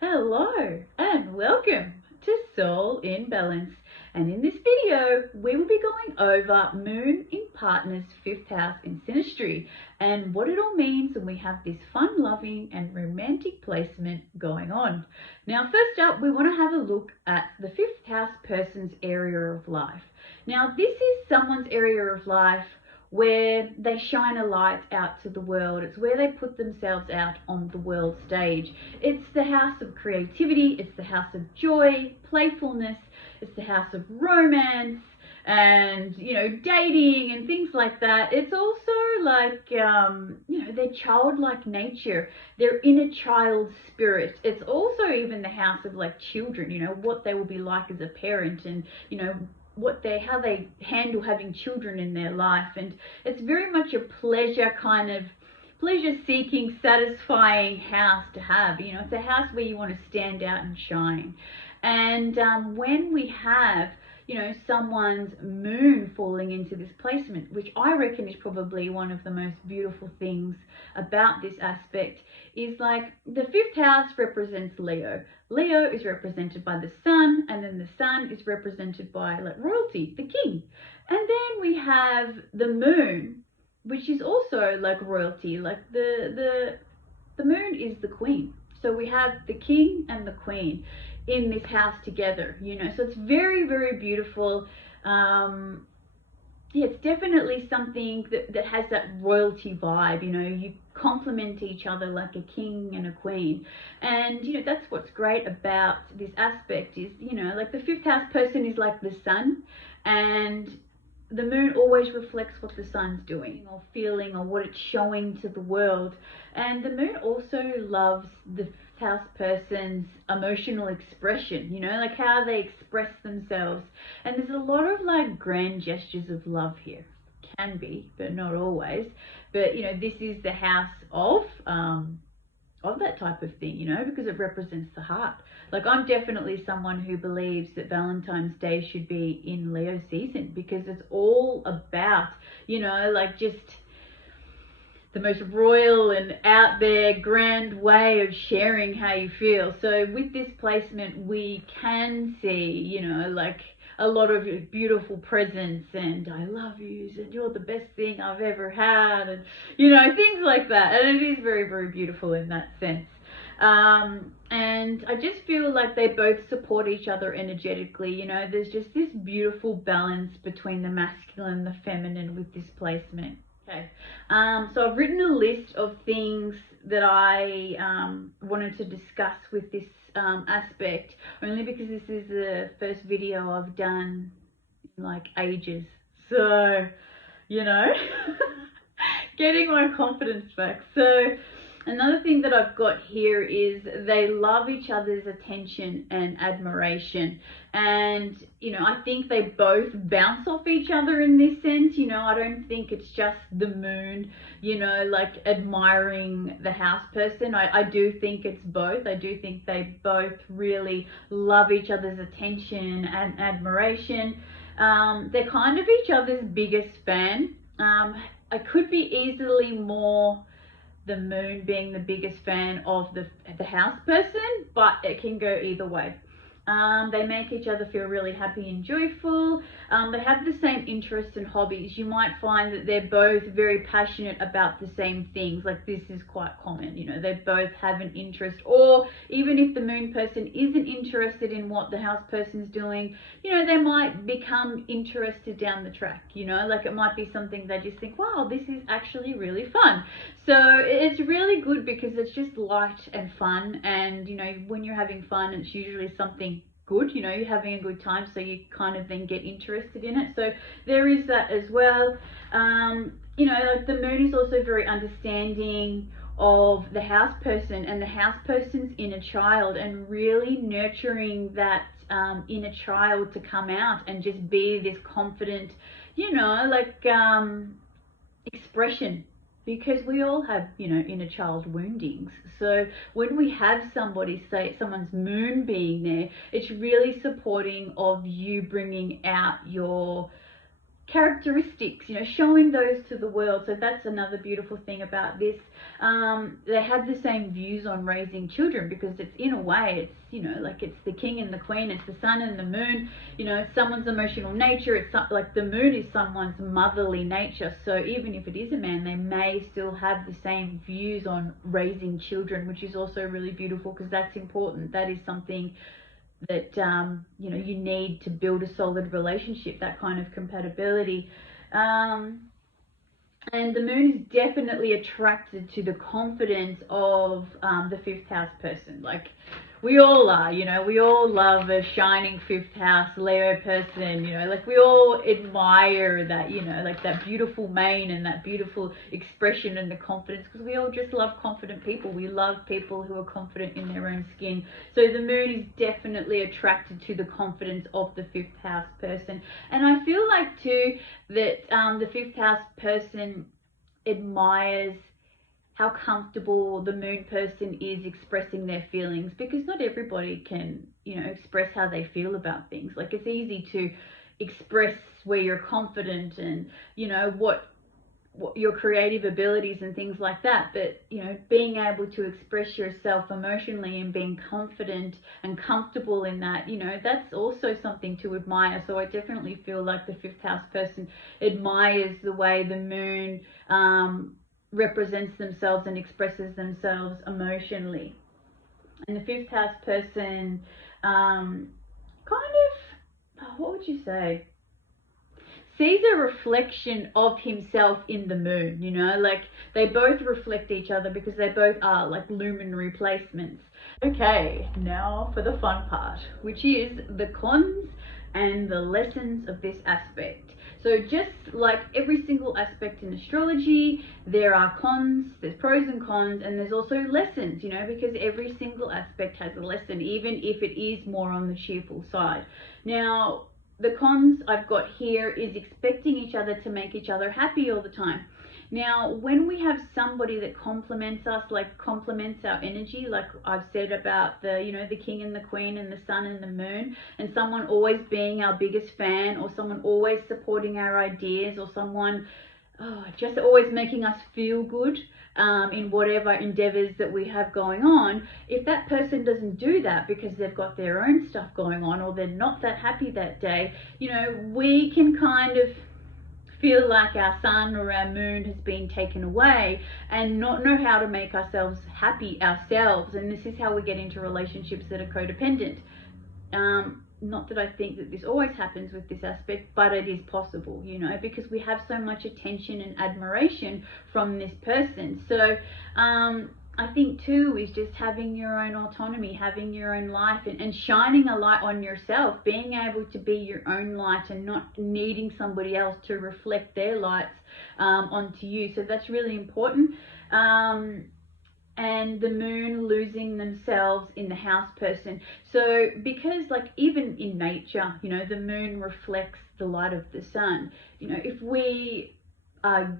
Hello and welcome to Soul in Balance. And in this video, we will be going over Moon in Partner's 5th house in Synastry and what it all means when we have this fun-loving and romantic placement going on. Now, first up, we want to have a look at the 5th house person's area of life. Now, this is someone's area of life where they shine a light out to the world. It's where they put themselves out on the world stage. It's the house of creativity, it's the house of joy, playfulness, it's the house of romance and, dating and things like that. It's also like, their childlike nature, their inner child spirit. It's also even the house of like children, what they will be like as a parent and, how they handle having children in their life. And it's very much a pleasure seeking, satisfying house to have. It's a house where you want to stand out and shine. And when we have someone's moon falling into this placement, which I reckon is probably one of the most beautiful things about this aspect, is like the 5th house represents Leo. Leo is represented by the sun, and then the sun is represented by like royalty, the king. And then we have the moon, which is also like royalty, like the moon is the queen. So we have the king and the queen in this house together, so it's very, very beautiful. It's definitely something that has that royalty vibe. You complement each other like a king and a queen. And that's what's great about this aspect is, like the 5th house person is like the sun, and the moon always reflects what the sun's doing or feeling or what it's showing to the world. And the moon also loves the 5th house person's emotional expression, like how they express themselves. And there's a lot of like grand gestures of love here. Can be, but not always. But this is the house of that type of thing, because it represents the heart. Like, I'm definitely someone who believes that Valentine's Day should be in Leo season, because it's all about, like just the most royal and out there grand way of sharing how you feel. So with this placement, we can see, like a lot of beautiful presents and I love yous and you're the best thing I've ever had, and things like that. And it is very, very beautiful in that sense. And I just feel like they both support each other energetically. There's just this beautiful balance between the masculine and the feminine with this placement. Okay, so I've written a list of things that I wanted to discuss with this aspect, only because this is the first video I've done in like ages. So, getting my confidence back. So another thing that I've got here is they love each other's attention and admiration. And, I think they both bounce off each other in this sense. I don't think it's just the moon, like admiring the house person. I do think it's both. I do think they both really love each other's attention and admiration. They're kind of each other's biggest fan. I could be easily more the moon being the biggest fan of the house person, but it can go either way. They make each other feel really happy and joyful. They have the same interests and hobbies. You might find that they're both very passionate about the same things. Like, this is quite common, they both have an interest. Or even if the moon person isn't interested in what the house person's doing, they might become interested down the track, like it might be something they just think, wow, this is actually really fun. So it's really good because it's just light and fun. And, when you're having fun, it's usually something good, you're having a good time, so you kind of then get interested in it. So there is that as well. Like the moon is also very understanding of the house person and the house person's inner child, and really nurturing that inner child to come out and just be this confident, expression. Because we all have, inner child woundings. So when we have someone's moon being there, it's really supporting of you bringing out your characteristics, showing those to the world. So that's another beautiful thing about this. They have the same views on raising children, because it's, in a way, it's, like it's the king and the queen, it's the sun and the moon, it's someone's emotional nature. It's like the moon is someone's motherly nature. So even if it is a man, they may still have the same views on raising children, which is also really beautiful, because that's important. That is something that you need to build a solid relationship, that kind of compatibility. And the moon is definitely attracted to the confidence of the fifth house person. Like, we all are, we all love a shining fifth house Leo person, like we all admire that, like that beautiful mane and that beautiful expression and the confidence, because we all just love confident people. We love people who are confident in their own skin. So the moon is definitely attracted to the confidence of the fifth house person. And I feel like too that the fifth house person admires how comfortable the moon person is expressing their feelings, because not everybody can, express how they feel about things. Like, it's easy to express where you're confident and, what your creative abilities and things like that, but being able to express yourself emotionally and being confident and comfortable in that, that's also something to admire. So I definitely feel like the fifth house person admires the way the moon represents themselves and expresses themselves emotionally. And the fifth house person kind of, what would you say, sees a reflection of himself in the moon, like they both reflect each other, because they both are like luminary placements. Okay, now for the fun part, which is the cons and the lessons of this aspect. So just like every single aspect in astrology, there are cons, there's pros and cons, and there's also lessons, because every single aspect has a lesson, even if it is more on the cheerful side. Now, the cons I've got here is expecting each other to make each other happy all the time. Now, when we have somebody that complements us, like complements our energy, like I've said about the, the king and the queen and the sun and the moon, and someone always being our biggest fan, or someone always supporting our ideas, or someone just always making us feel good in whatever endeavors that we have going on. If that person doesn't do that because they've got their own stuff going on, or they're not that happy that day, we can kind of feel like our sun or our moon has been taken away and not know how to make ourselves happy ourselves. And this is how we get into relationships that are codependent. Not that I think that this always happens with this aspect, but it is possible, because we have so much attention and admiration from this person. So I think too is just having your own autonomy, having your own life, and shining a light on yourself, being able to be your own light and not needing somebody else to reflect their lights onto you. So that's really important. And the moon losing themselves in the house person. So because like even in nature, the moon reflects the light of the sun. If we are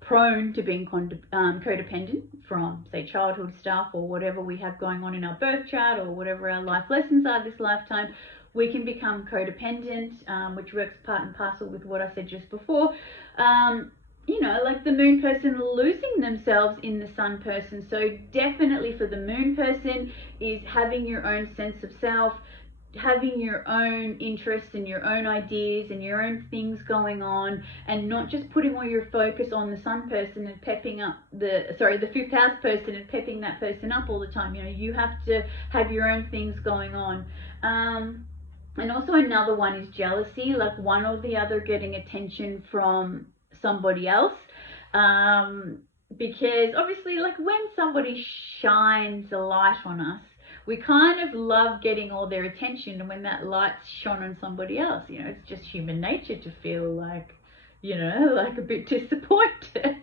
prone to being codependent from, say, childhood stuff or whatever we have going on in our birth chart, or whatever our life lessons are this lifetime, we can become codependent, which works part and parcel with what I said just before. Like the moon person losing themselves in the sun person. So definitely for the moon person is having your own sense of self, having your own interests and your own ideas and your own things going on, and not just putting all your focus on the sun person and pepping up the fifth house person and pepping that person up all the time. You have to have your own things going on. And also another one is jealousy, like one or the other getting attention from somebody else, because obviously, like when somebody shines a light on us, we kind of love getting all their attention, and when that light's shone on somebody else, it's just human nature to feel like, like a bit disappointed.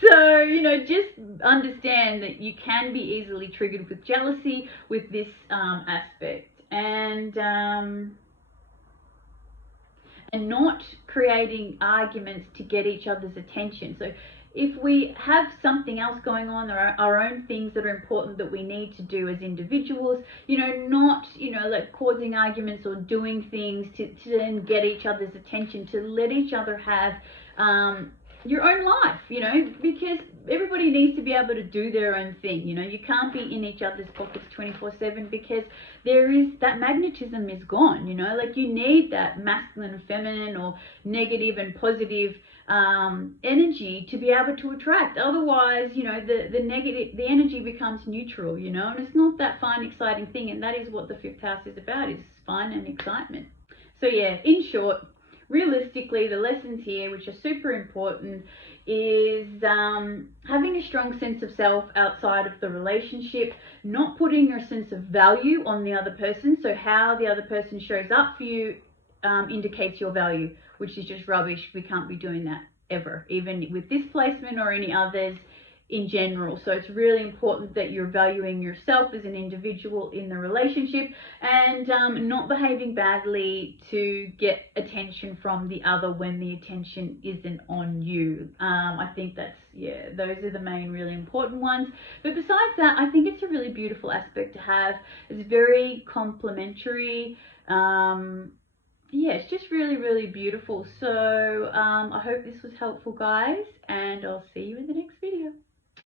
So, just understand that you can be easily triggered with jealousy with this aspect, and not creating arguments to get each other's attention. So if we have something else going on, our own things that are important that we need to do as individuals, you know, not, you know, like causing arguments or doing things to then get each other's attention, to let each other have your own life, you know, because everybody needs to be able to do their own thing. You know, you can't be in each other's pockets 24/7, because there is that magnetism is gone, you know, like you need that masculine and feminine, or negative and positive energy to be able to attract. Otherwise, you know, the energy becomes neutral, you know, and it's not that fun, exciting thing. And that is what the fifth house is about, is fun and excitement. So yeah, in short, realistically, the lessons here, which are super important, is having a strong sense of self outside of the relationship, not putting your sense of value on the other person. So how the other person shows up for you indicates your value, which is just rubbish. We can't be doing that ever, even with this placement or any others in general. So it's really important that you're valuing yourself as an individual in the relationship, and not behaving badly to get attention from the other when the attention isn't on you. I think that's, yeah, those are the main really important ones. But besides that, I think it's a really beautiful aspect to have. It's very complementary. Yeah, it's just really, really beautiful. So I hope this was helpful, guys, and I'll see you in the next video.